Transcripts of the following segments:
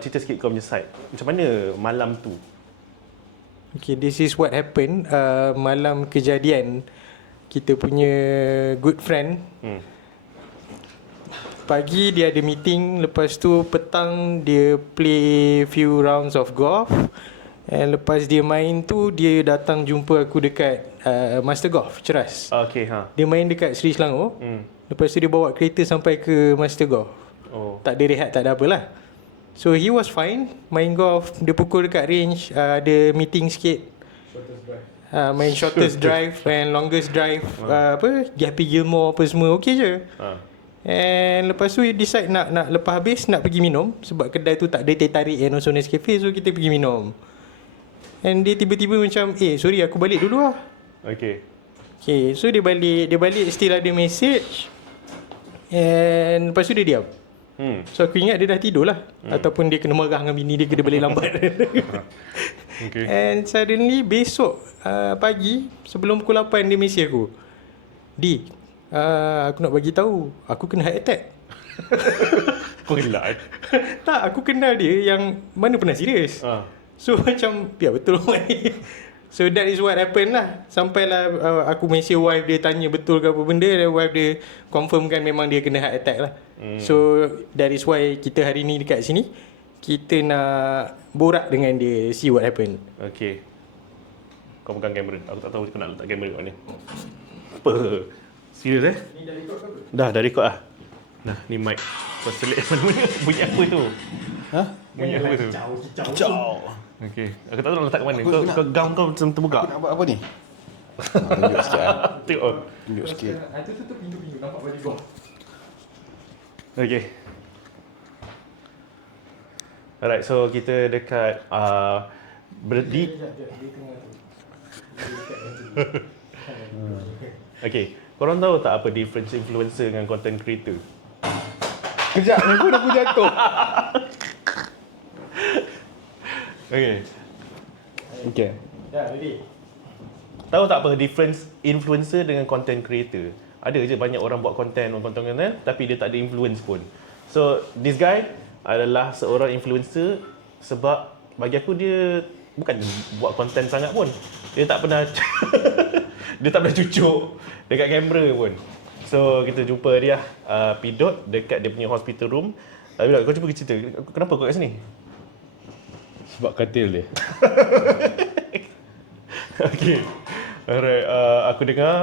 cerita sikit kau punya side. Macam mana malam tu? Okay, this is what happened. Malam kejadian, kita punya good friend, pagi dia ada meeting, lepas tu petang dia play few rounds of golf, and lepas dia main tu, dia datang jumpa aku dekat Master Golf, Ceras. Okay, Dia main dekat Sri Selangor. Lepas tu dia bawa kereta sampai ke Master Golf. Tak ada rehat, tak ada apalah. So he was fine, main golf, dia pukul dekat range, ada meeting sikit. Main shortest drive and longest drive, Happy Gilmore apa semua, okay je. And lepas tu he decide nak lepas habis nak pergi minum, sebab kedai tu tak ada teh tarik and also Nescafe, so kita pergi minum. And dia tiba-tiba macam, sorry aku balik dulu lah. Okay, so dia balik still ada message. And lepas tu dia diam. So aku ingat dia dah tidur lah, ataupun dia kena marah dengan bini dia, kena balik lambat. Okay. And suddenly besok pagi sebelum pukul 8 dia mesej aku, Di, aku nak bagi tahu aku kena heart attack. Kau gila? Tak, aku kenal dia yang mana pernah serius. So macam, ya betul. So that is what happened lah. Sampailah aku mesej wife dia, tanya betul ke apa benda, dan wife dia confirmkan memang dia kena heart attack lah. So that is why kita hari ni dekat sini, kita nak borak dengan dia, see what happened. Okay. Kau pegang kamera. Aku tak tahu kau nak letak kamera kat mana. Apa? Serius Ni dah record ke apa? Dah record lah. Nah, ni mic. Kau selit mana-mana. Bunyi apa tu? Bunyi apa tu? Kicau. Okay. Aku tak tahu nak letak kat mana. Kau gown kau macam terbuka. Aku nak buat apa ni? Tunjuk sikit lah. Tengok. Tunjuk sikit. Itu tutup pintu-pintu, nampak baju kau. Okay. Alright, so kita dekat berdi. Okay, korang tahu tak apa difference influencer dengan content creator? Kejap, aku jatuh. Okay. Dah, ready? Tahu tak apa difference influencer dengan content creator? Ada je banyak orang buat konten, tapi dia tak ada influence pun. So, this guy adalah seorang influencer sebab bagi aku dia bukan buat konten sangat pun. Dia tak pernah dia tak pernah cucuk dekat kamera pun. So, kita jumpa dia Pidot dekat dia punya hospital room. Tapi kau cuba cerita, kenapa kau kat sini? Sebab katil dia. Okay. Alright, aku dengar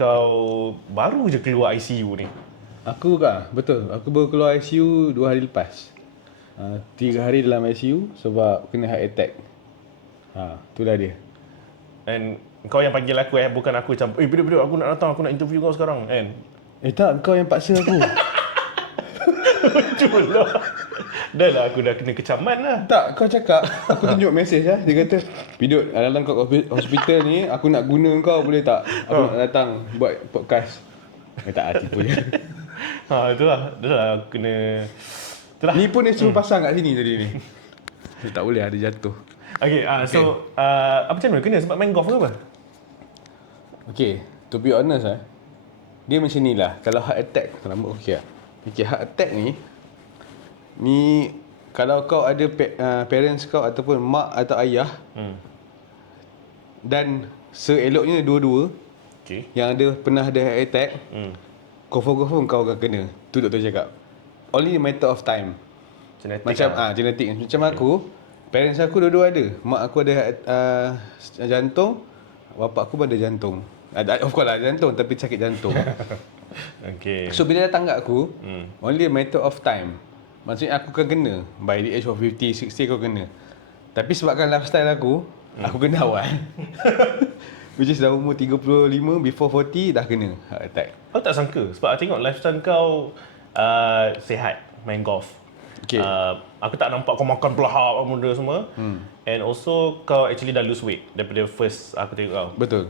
kau baru je keluar ICU ni. Aku betul. Aku baru keluar ICU 2 hari lepas. 3 hari dalam ICU sebab kena heart attack. Itulah dia. And kau yang panggil aku bukan aku macam, Pidot, aku nak datang, aku nak interview kau sekarang, kan? Tak, kau yang paksa aku. Cubalah. Dah lah, aku dah kena kecaman lah. Tak, kau cakap, aku tunjuk mesej lah. Dia kata, Pidot, dalam kau hospital ni, aku nak guna kau, boleh tak? Aku nak datang buat podcast. Tak, tipu je. Itulah. Dah lah, aku kena... Itulah. Ni pun dia suruh pasang kat sini tadi ni. Tak boleh, ada jatuh. Okay, so, apa macam mana kena? Sebab main golf ke apa? Okay, to be honest dia macam ni lah. Kalau heart attack, nama okey lah. Okay, heart attack ni kalau kau ada parents kau ataupun mak atau ayah dan seeloknya dua-dua yang ada pernah ada heart attack, confirm kau akan kena. Tu doktor cakap. Only a matter of time. Genetik Macam genetik. Macam aku, parents aku dua-dua ada. Mak aku ada jantung, bapak aku pun ada jantung. Of course lah jantung, tapi sakit jantung. Okay. So bila datang kat aku, only a matter of time. Maksudnya aku akan kena. By the age of 50, 60 kau kena. Tapi sebabkan lifestyle aku kena awal. Which is dah umur 35, before 40 dah kena heart attack. Aku tak sangka sebab aku tengok lifestyle kau sihat, main golf. Okay. Aku tak nampak kau makan pelahap benda semua. And also kau actually dah lose weight daripada first aku tengok kau. Betul.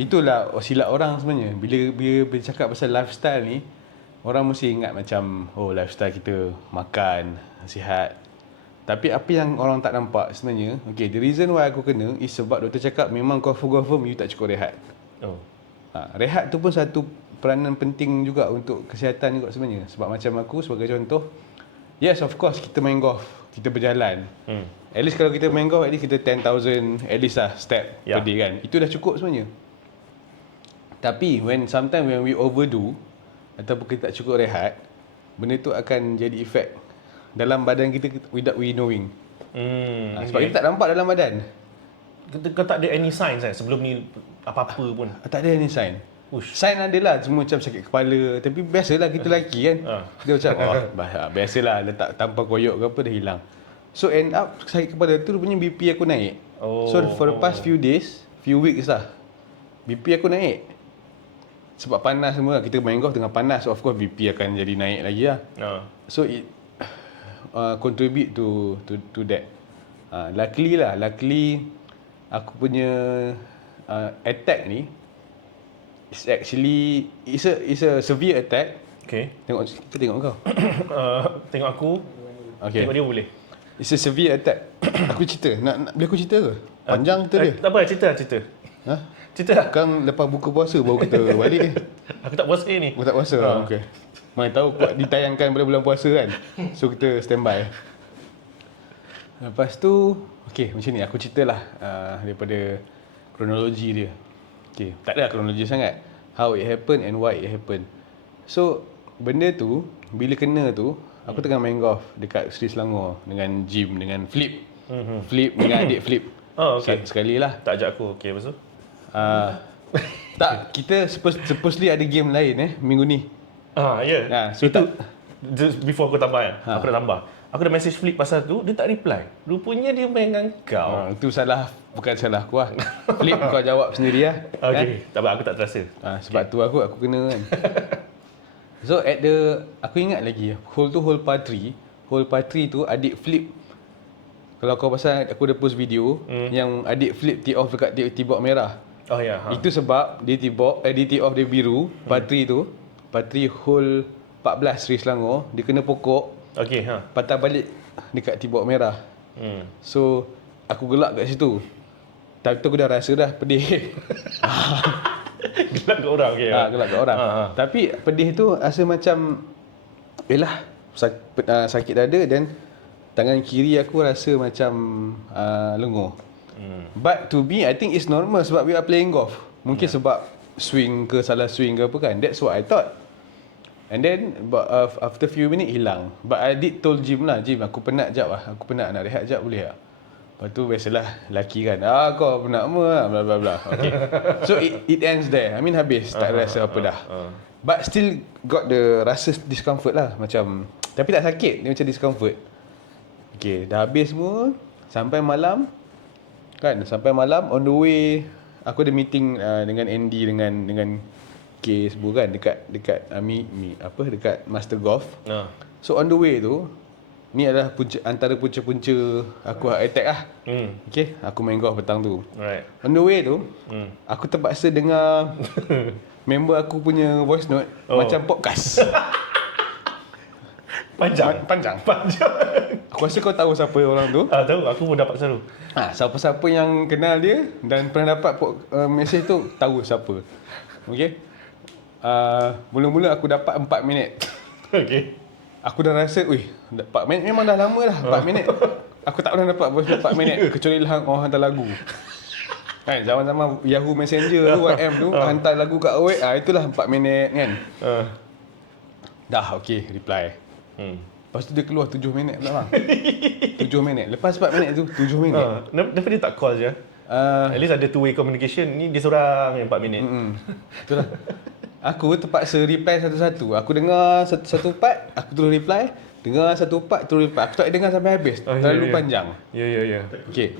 Itulah silap orang sebenarnya. Bila cakap pasal lifestyle ni, orang mesti ingat macam lifestyle kita makan sihat. Tapi apa yang orang tak nampak sebenarnya, okay, the reason why aku kena is sebab doktor cakap memang kau confirm you tak cukup rehat. Rehat tu pun satu peranan penting juga untuk kesihatan juga sebenarnya. Sebab macam aku sebagai contoh, Yes, of course kita main golf, kita berjalan. At least kalau kita main golf, at least kita 10,000 at least lah step per day kan. Itu dah cukup sebenarnya. Tapi sometimes when we overdo ataupun kita tak cukup rehat, benda tu akan jadi efek dalam badan kita without we knowing. Sebab kita tak nampak dalam badan. Kau tak ada any signs kan sebelum ni apa-apa pun? Tak ada any sign. Sign adalah semua macam sakit kepala. Tapi biasalah kita lelaki kan. Kita macam biasalah letak tampang koyok ke apa dah hilang. So end up sakit kepala tu rupanya BP aku naik. So for the past few weeks lah, BP aku naik. Sebab panas semua, kita main golf tengah panas, so of course BP akan jadi naik lagi lah. So it contribute to that. Luckily aku punya attack ni it's a severe attack. Okay. Kita tengok kau. Tengok aku. Okay. Tengok dia boleh. It's a severe attack. Aku cerita. Nak boleh aku cerita ke? Panjang cerita dia. Tak apa, cerita. Ha? Cerita lah. Kang lepas buka puasa baru kita balik. Aku tak puasa ni. Aku tak puasa. Okey. Mana tahu ditayangkan pada bulan puasa kan. So kita standby. Lepas tu okey, macam ni aku ceritalah daripada kronologi dia. Okey, tak ada kronologi sangat. How it happened and why it happened. So benda tu bila kena tu, aku tengah main golf dekat Sri Selangor dengan Jim, dengan Flip. Flip dengan adik Flip. Okay. Sekali lah. Tak ajak aku. Okay, lepas tu? Tak, kita supposedly ada game lain minggu ni. Ya. So itu just before aku tambah aku dah tambah. Aku dah message Flip pasal tu, dia tak reply. Rupanya dia main dengan kau. Itu bukan salah aku lah. Flip kau jawab sendiri lah. Okay, tak apa, aku tak terasa. Sebab tu aku kena kan. So aku ingat lagi, hole par 3 tu adik Flip. Kalau kau pasal aku ada post video yang adik Flip tee off dekat tee box merah. Itu sebab dia tee off dia biru, par 3 tu. Par 3 hole 14 Sri Selangor, dia kena pokok. Okay, patah balik dekat tee box merah. So aku gelak kat situ. Tapi tu aku dah rasa dah pedih. Gelak kat orang ke? Gelak kat orang. Tapi pedih tu rasa macam yelah sakit dada dan tangan kiri aku rasa macam lenguh. But to me I think it's normal sebab we are playing golf. Mungkin sebab swing ke salah swing ke apa kan. That's what I thought. And then after few minutes hilang. But I did told Jim lah, Jim aku penat jap lah. Aku penat nak rehat jap boleh tak? Lepas tu biasalah lelaki kan. Kau penat apa lah bla bla bla. Okay. So it ends there. I mean habis. Tak rasa apa dah. But still got the rasa discomfort lah. Macam tapi tak sakit. Dia macam discomfort. Okay, dah habis semua. Sampai malam. Kan, sampai malam on the way aku ada meeting dengan Andy dengan K semua kan dekat dekat Master Golf. So on the way tu ni adalah antara punca-punca aku attack lah. Okay, aku main golf petang tu. Right. On the way tu aku terpaksa dengar member aku punya voice note macam podcast. Panjang. Aku rasa kau tahu siapa orang tu. Tahu, aku pun dapat selalu. Siapa-siapa yang kenal dia dan pernah dapat mesej tu tahu siapa. Okay. Mula-mula aku dapat 4 minit. Okay. Aku dah rasa, 4 minit memang dah lama dah. 4 minit. Aku tak pernah dapat voice 4 minit kecuali orang hantar lagu. Kan zaman-zaman Yahoo Messenger tu, WhatsApp tu, hantar lagu kat awake, itulah 4 minit kan. Dah okey, reply. Lepas tu dia keluar 7 minit pula bang. 7 minit. Lepas 4 minit tu 7 minit. Kenapa dia tak call je? At least ada two-way communication. Ni dia seorang yang 4 minit. Itulah. Aku terpaksa reply satu-satu. Aku dengar satu part, aku terus reply. Dengar satu part, terus reply. Aku tak dengar sampai habis. Terlalu panjang. Ya. Okay.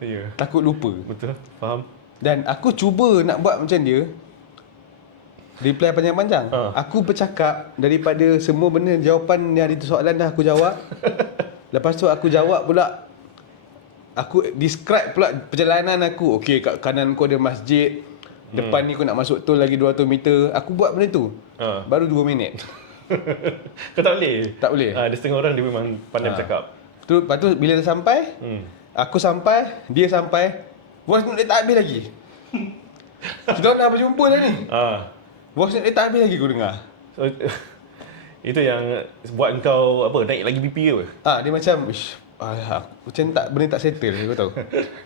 Ya. Takut lupa. Betul. Faham. Dan aku cuba nak buat macam dia. Reply panjang-panjang. Aku bercakap daripada semua benda, jawapan yang ada soalan dah aku jawab. Lepas tu aku jawab pula. Aku describe pula perjalanan aku. Okay, kat kanan kau ada masjid. Depan ni kau nak masuk tol lagi 200 meter. Aku buat benda tu. Baru 2 minit. Kau tak boleh? Tak boleh. Ada setengah orang dia memang pandai bercakap. Lepas tu bila dah sampai, aku sampai, dia sampai, voice note dia tak habis lagi. Kita dah berjumpa dah ni. Voice note dia tak habis lagi aku dengar. So, Itu yang buat kau apa naik lagi BP ke apa? Dia macam macam benda tak settle kau tahu.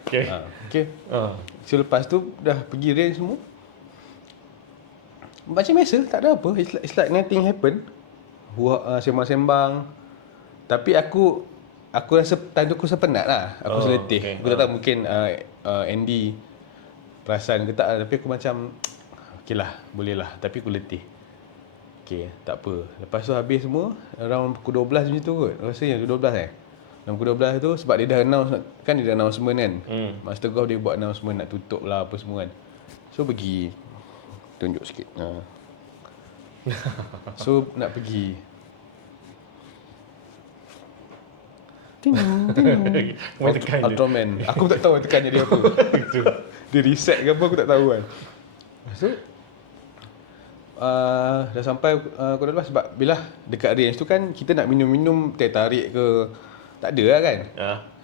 Okay. Okay. So lepas tu dah pergi range semua. Macam biasa, tak ada apa. It's like nothing happen. Buat sembang-sembang. Tapi aku rasa time tu aku rasa penat lah. Aku rasa letih. Okay. Aku tak tahu mungkin Andy perasan ke tak lah. Tapi aku macam okay lah, boleh lah. Tapi aku letih. Okay, tak apa. Lepas tu habis semua, around pukul 12 macam tu kot. Rasanya pukul 12 Dalam pukul 12 tu, sebab dia dah announce, kan dia dah announcement kan. Master Golf dia buat announcement nak tutup lah apa semua kan. So pergi, tunjuk sikit. So nak pergi. Kau tekan je. Ultraman. Aku tak tahu tekannya dia apa. Dia reset ke apa aku tak tahu kan. So dah sampai pukul 12 sebab bila dekat range tu kan kita nak minum-minum teh tarik ke tak ada lah kan.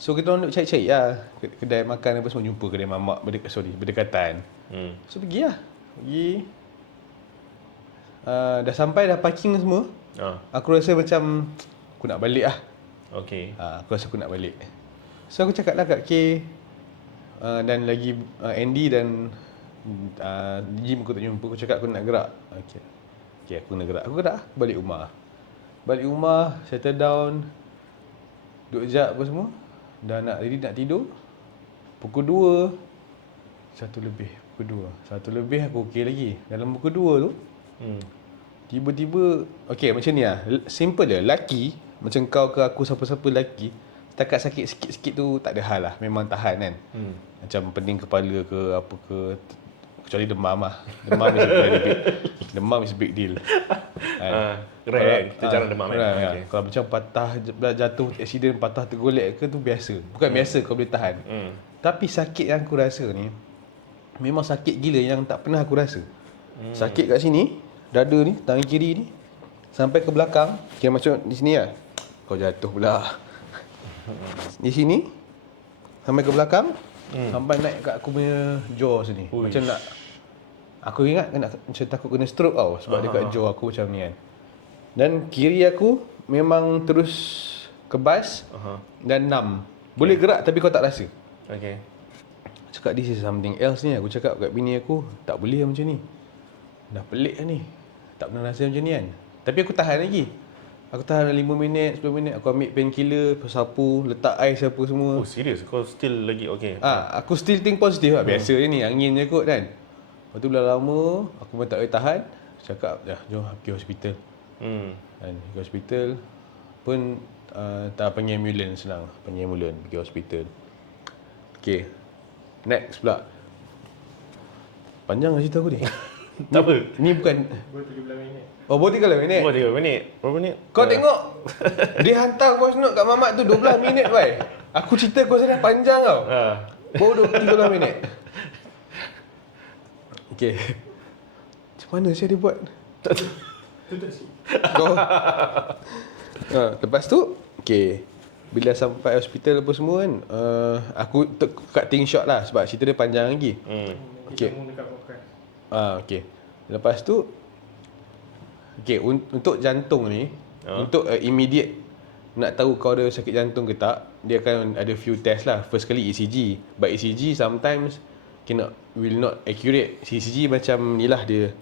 So kita orang nak cari-cari lah kedai makan apa semua, jumpa kedai mamak berdekatan. So pergi lah. Dah sampai dah parking semua. Aku rasa macam aku nak balik lah. Okay. Aku rasa aku nak balik. So aku cakap lah kat K dan lagi Andy dan Jim aku tak jumpa. Aku cakap aku nak gerak. Okay, aku nak gerak. Aku gerak lah, balik rumah. Balik rumah, settle down, duduk sekejap apa semua. Dah nak ready nak tidur. Pukul 2 1 lebih aku okey lagi. Dalam pukul 2 tu tiba-tiba okay macam ni lah. Simple je. Laki macam kau ke aku, siapa-siapa lelaki, setakat sakit sikit-sikit tu tak ada hal lah. Memang tahan kan. Macam pening kepala ke apa ke, kecuali demam lah. Demam is a big deal. Keren kan? Kita jarang demam kan? Okay. Kalau macam patah, jatuh accident, patah tergolek ke tu biasa. Bukan biasa kau boleh tahan. Tapi sakit yang aku rasa ni memang sakit gila yang tak pernah aku rasa. Sakit kat sini, dada ni, tangan kiri ni, sampai ke belakang. Kira macam di sini lah. Kau jatuh pula. Di sini sampai ke belakang, sampai naik kat aku punya jaw sini. Macam nak, aku ingat nak macam takut kena stroke tau. Sebab dekat jaw aku macam ni kan. Dan kiri aku memang terus kebas dan numb. Boleh gerak tapi kau tak rasa. Okay. Cakap this is something else ni. Aku cakap kat bini aku, tak boleh macam ni. Dah pelik lah ni. Tak pernah rasa macam ni kan. Tapi aku tahan lagi. Aku tahan 5 minit, 10 minit. Aku ambil painkiller, sapu, letak ais apa semua. Oh serius? Kau still lagi okay? Aku still think positif lah. Biasa je ni, angin je kot kan. Lepas tu dah lama, aku pun tak boleh tahan. Cakap, dah jom pergi hospital. Dan pergi hospital pun tak panggil ambulans senang. Panggil ambulans, pergi hospital. Okay, next pula. Panjang lah cerita aku ni. Tak apa. Ni bukan Baru 13 minit. Oh, baru 3 minit. Berapa 3 minit? Berapa minit? Kau tengok. Dia hantar voice note kat Mamat tu 12 minit bai. Aku cerita kau dah panjang tau. Baru 13 minit. Okay. Macam mana saya dia buat? Kau. Lepas tu, okay. Bila sampai hospital apa semua kan, aku cutting shot lah sebab cerita dia panjang lagi. Okay. Okay. Lepas tu, okay, untuk jantung ni, untuk immediate nak tahu kau ada sakit jantung ke tak, dia akan ada few test lah. First kali ECG. But ECG sometimes will not accurate. ECG macam ni lah, dia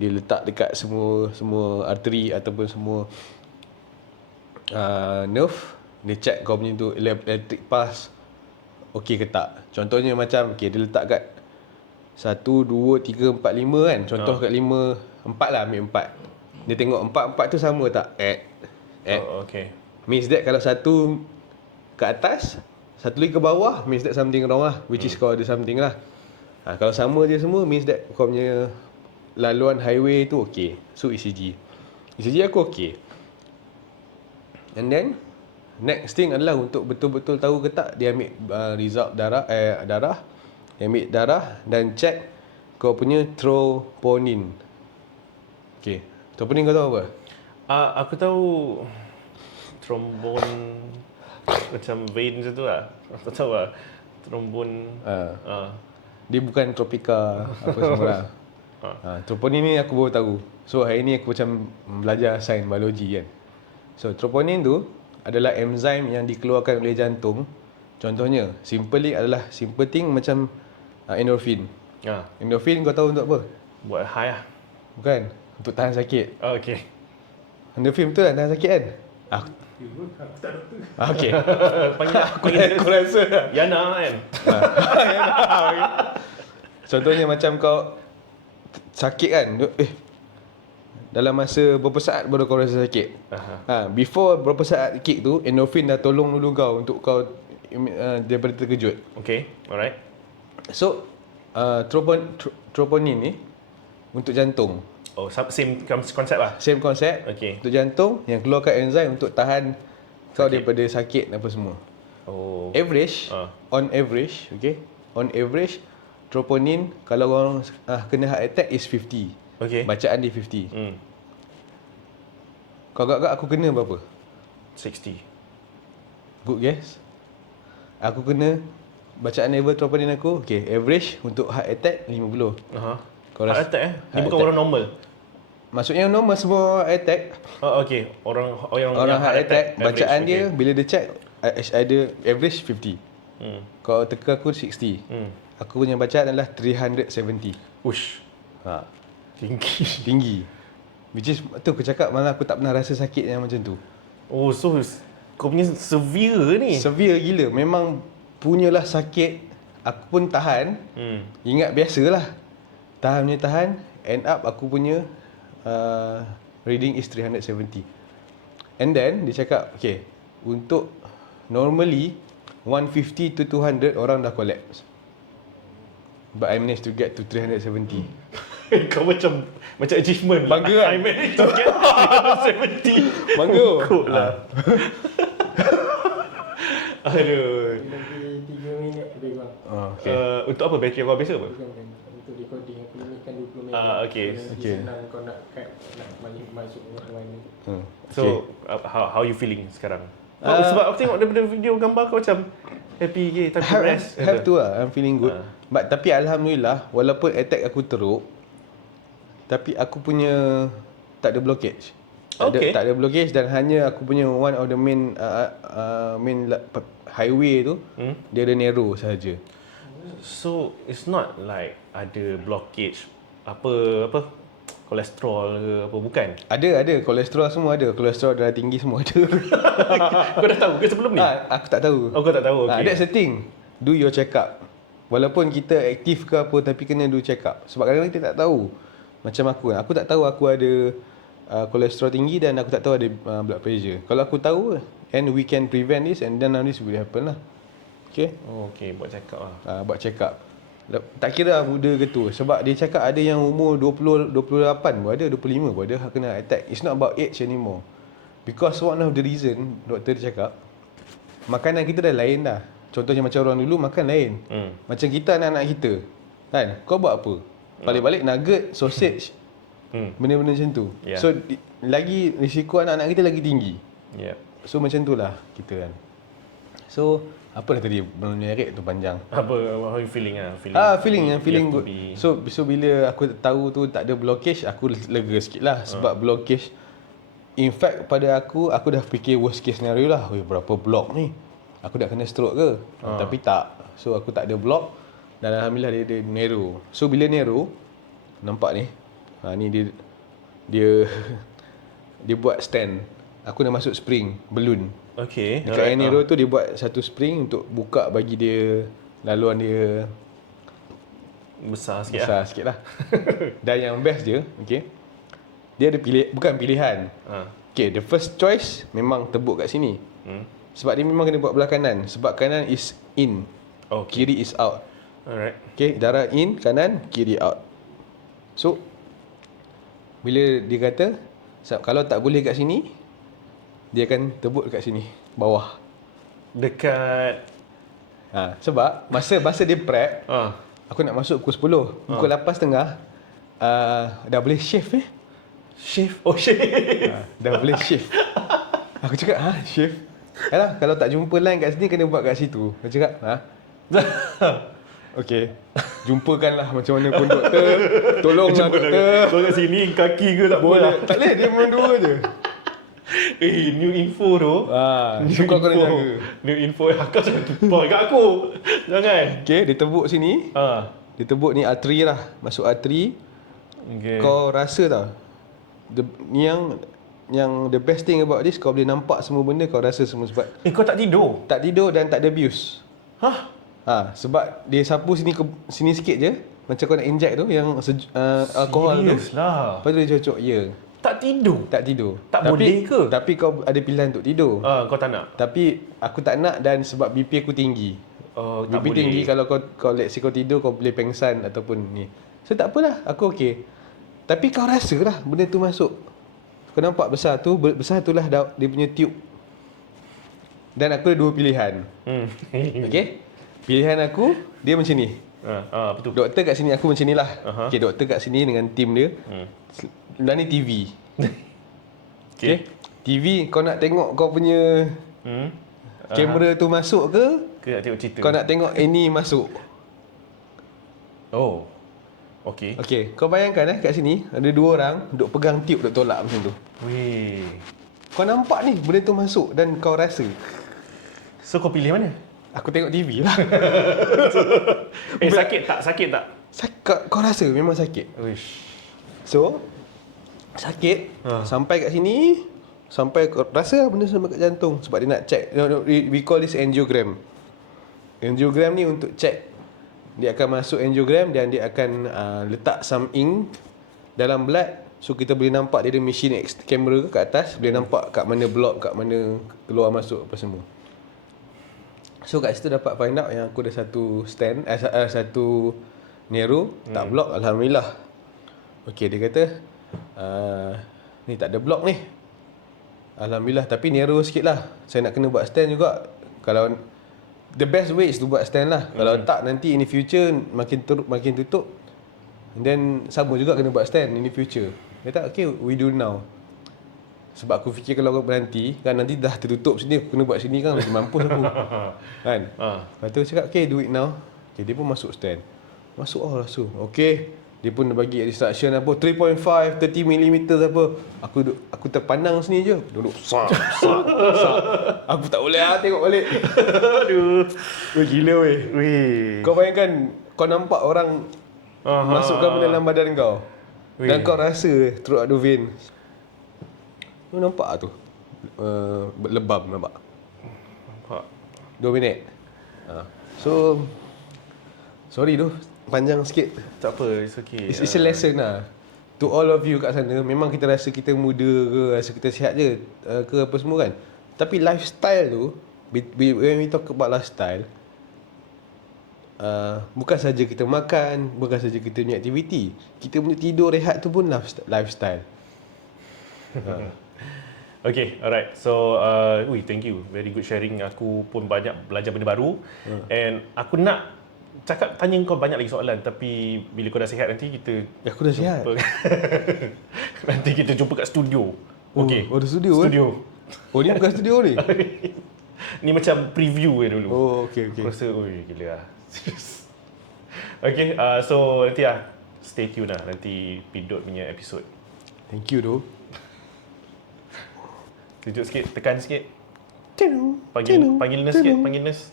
letak dekat semua arteri ataupun semua nerve. Dia check kau punya tu electric pulse okey ke tak. Contohnya macam okay, dia letak kat 1, 2, 3, 4, 5 kan. Contoh kat 5, 4 lah, ambil 4. Dia tengok 4 tu sama tak? Okay. Means that kalau satu ke atas, satu lagi ke bawah, means that something wrong lah. Which is kau ada something lah. Kalau sama je semua, means that kau punya laluan highway tu okay. So ECG aku okay. And then next thing adalah untuk betul-betul tahu ke tak, dia ambil result darah. Dia ambil darah dan check kau punya troponin. Okay, troponin kau tahu apa? Aku tahu trombon macam vein macam tu lah. Aku tahu lah trombon. Dia bukan tropika apa semua lah. Troponin ni aku baru tahu. So hari ni aku macam belajar sains biologi kan. So troponin tu adalah enzim yang dikeluarkan oleh jantung. Contohnya, simply adalah simple thing macam endorphin. Endorphin kau tahu untuk apa? Buat high lah. Bukan, untuk tahan sakit. Oh, okay. Endorphin betul kan tahan sakit kan? Okay. Panggil rasa Yana kan. Contohnya macam kau sakit kan, dalam masa berapa saat baru kau rasa sakit. Before berapa saat kick tu, endorphin dah tolong dulu kau untuk kau daripada terkejut. Okay, alright. So troponin ni untuk jantung. Oh, same konsep lah. Same konsep. Okay. Untuk jantung yang keluarkan enzim untuk tahan kau daripada sakit apa semua. Oh. Average, on average, okay, on average troponin kalau orang kena heart attack is 50. Okay. Bacaan dia 50. Kau agak-agak aku kena berapa? 60. Good guess. Aku kena bacaan level troponin aku, okay, average untuk heart attack 50. Kau Heart attack Ni bukan orang normal. Maksudnya normal semua heart attack. Oh, okay. Orang heart attack bacaan average, dia bila dia check ada average 50. Kau teka aku 60. Aku punya bacaan adalah 370. Ush. Tinggi. Which is tu aku cakap malah aku tak pernah rasa sakit yang macam tu. Oh, so kau punya severe ni. Severe gila. Memang punyalah sakit. Aku pun tahan. Ingat biasalah. Tahan. End up aku punya reading is 370. And then dia cakap, okay, untuk normally 150 to 200 orang dah collapse. But I managed to get to 370. Kau macam achievement. Bangga kan? I managed to get 370. Bangga. Kut lah. Aduh. Lagi 3 minit lebih kurang. Okay. Untuk apa? Bateri kau habis ke apa? Untuk recording aku limitkan 20 minit. Okay. Okay. Senang kau nak cut, nak masuk mana. So, how you feeling sekarang? Sebab aku tengok daripada video gambar kau macam happy ke, tapi rest. Have to lah. I'm feeling good. But tapi alhamdulillah, walaupun attack aku teruk, tapi aku punya tak ada blockage. Tak ada blockage dan hanya aku punya one of the main highway tu dia ada narrow sahaja. So it's not like ada blockage apa kolesterol ke apa, bukan? Ada kolesterol semua ada. Kolesterol darah tinggi semua ada. Kau dah tahu ke sebelum ni? Aku tak tahu. Oh, kau tak tahu. Okay. That's the thing. Do your check up. Walaupun kita aktif ke apa, tapi kena do check up. Sebab kadang-kadang kita tak tahu. Macam aku tak tahu aku ada kolesterol tinggi dan aku tak tahu ada blood pressure. Kalau aku tahu, and we can prevent this and then none of this will happen lah. Okay? Oh, okay, buat check up lah. Buat check up. Tak kira muda ke tu. Sebab dia cakap ada yang umur 20, 28 pun ada, 25 pun ada kena attack. It's not about age anymore. Because one of the reason doktor dia cakap, makanan kita dah lain dah. Contohnya macam orang dulu makan lain. Macam kita anak-anak kita. Kan? Kau buat apa? Balik-balik nugget, sausage. Benda-benda macam tu. Yeah. So lagi risiko anak-anak kita lagi tinggi. Yeah. So macam tu lah kita kan. So apa dah tadi belum menarik tu panjang. Apa, how you feeling ah? Feeling good. So bila aku tahu tu tak ada blockage, aku lega sikit lah. Sebab blockage, in fact pada aku dah fikir worst case scenario lah. Berapa block ni? Aku dah kena stroke ke? Tapi tak. So aku tak ada block. Dan alhamdulillah dia narrow. So bila narrow, nampak ni. Ni dia buat stand. Aku dah masuk spring, balloon. Okay. Dekat air narrow tu dia buat satu spring untuk buka bagi dia laluan dia besar sikit lah. Dan yang best dia, okay, dia ada bukan pilihan. Okay, the first choice memang tebuk kat sini. Sebab dia memang kena buat belah kanan. Sebab kanan is in, kiri is out. Alright. Okay, darah in, kanan, kiri out. So bila dia kata kalau tak boleh kat sini, dia akan tebuk dekat sini, bawah. Dekat sebab masa dia prep, aku nak masuk pukul 10. Pukul 8.30 dah boleh shave Shave? Oh, shave. Dah boleh shave. Aku cakap, shave? Yalah, kalau tak jumpa line kat sini, kena buat kat situ. Aku cakap, Okay. Jumpakanlah macam mana pun doktor. Tolonglah doktor. Kau kat sini kaki ke tak Boleh. boleh. Tak boleh, dia memang dua je. New info tu. So kau kena jaga. New info. Kau jangan tumpah kat aku. Jangan. Okay, dia tebuk sini. Dia tebuk ni arteri lah. Masuk arteri. Okay. Kau rasa tau. Ni yang the best thing about this, kau boleh nampak semua benda, kau rasa semua sebab Kau tak tidur? tak tidur dan tak ada abuse. Hah? Sebab dia sapu sini sikit je. Macam kau nak inject tu yang alkohol tu. Serius lah. Lepas tu dia cocok, ya. Tak tidur? Tak tidur. Tak boleh ke? Tapi kau ada pilihan untuk tidur. Kau tak nak? Tapi aku tak nak dan sebab BP aku tinggi. Tak BP boleh. tinggi, kalau kau let's say kau tidur, kau boleh pengsan ataupun ni. So tak apalah, aku okey. Tapi kau rasa lah benda tu masuk. Kau nampak besar tu, besar tu lah dia punya tube. Dan aku ada dua pilihan. Okey? Pilihan aku, dia macam ni. Betul. Doktor kat sini, aku macam ni lah. Okey, doktor kat sini dengan tim dia. Dan ni TV. Okey. TV, kau nak tengok kau punya kamera tu masuk ke? Ke nak tengok cerita? Kau nak tengok Annie masuk. Oh. Okay. Okey, kau bayangkan kat sini ada dua orang duk pegang tube duk tolak macam tu. Weh. Kau nampak ni benda tu masuk dan kau rasa. So kau pilih mana? Aku tengok TV lah. Sakit tak? Sakit tak? Kau rasa memang sakit. Wish. So sakit sampai kat sini, sampai kau rasa benda sampai kat jantung sebab dia nak check. We call this angiogram. Angiogram ni untuk check. Dia akan masuk angiogram dan dia akan letak some ink dalam blood. So kita boleh nampak dia ada machine kamera kat atas, boleh nampak kat mana block, kat mana keluar masuk apa semua. So kat situ dapat find out yang aku ada satu stand, satu narrow, tak block, alhamdulillah. Okey, dia kata ni tak ada block ni. Alhamdulillah, tapi narrow sikit lah. Saya nak kena buat stand juga. Kalau the best way is to buat stand lah. Kalau tak, nanti in the future makin tutup. And then sama juga kena buat stand in the future. Dia kata, okay, we do now. Sebab aku fikir kalau aku berhenti, kan nanti dah tertutup sini, aku kena buat sini kan, macam mampus aku. Kan? Lepas tu cakap, okay, do it now. Okay, dia pun masuk stand. Masuk langsung. Okay. Dia pun bagi instruction apa, 3.5, 30mm apa. Aku terpandang sini je. Duduk. Sak. Aku tak boleh tengok balik. Aduh. Weh, gila weh. Kau bayangkan, kau nampak orang masukkan benda dalam badan kau. Dan kau rasa throughout the vein. Kau nampak tu lebam, nampak? Nampak. 2 minit. So sorry tu, panjang sikit. Tak apa, it's okay. It's a lesson lah. To all of you kat sana, memang kita rasa kita muda ke, rasa kita sihat je ke apa semua kan. Tapi lifestyle tu, when we talk about lifestyle, bukan saja kita makan, bukan saja kita punya aktiviti. Kita punya tidur, rehat tu pun lifestyle. Okay, alright. So, thank you. Very good sharing. Aku pun banyak belajar benda baru. And aku nak tanya kau banyak lagi soalan. Tapi bila kau dah sihat nanti kita Aku dah sihat. Nanti kita jumpa kat studio. Okay. Oh, ada studio Oh, ni bukan studio ni? Ni macam preview dulu. Oh, okay. Aku rasa, gila lah. Serius. Okay, so nanti stay tune lah. Nanti Pidot punya episode. Thank you doh. Kejut sikit, tekan sikit. Panggil nurse sikit, panggil nurse.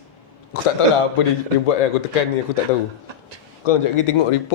Aku tak tahu lah apa dia buat. Aku tekan ni, aku tak tahu. Kau sekejap lagi tengok report.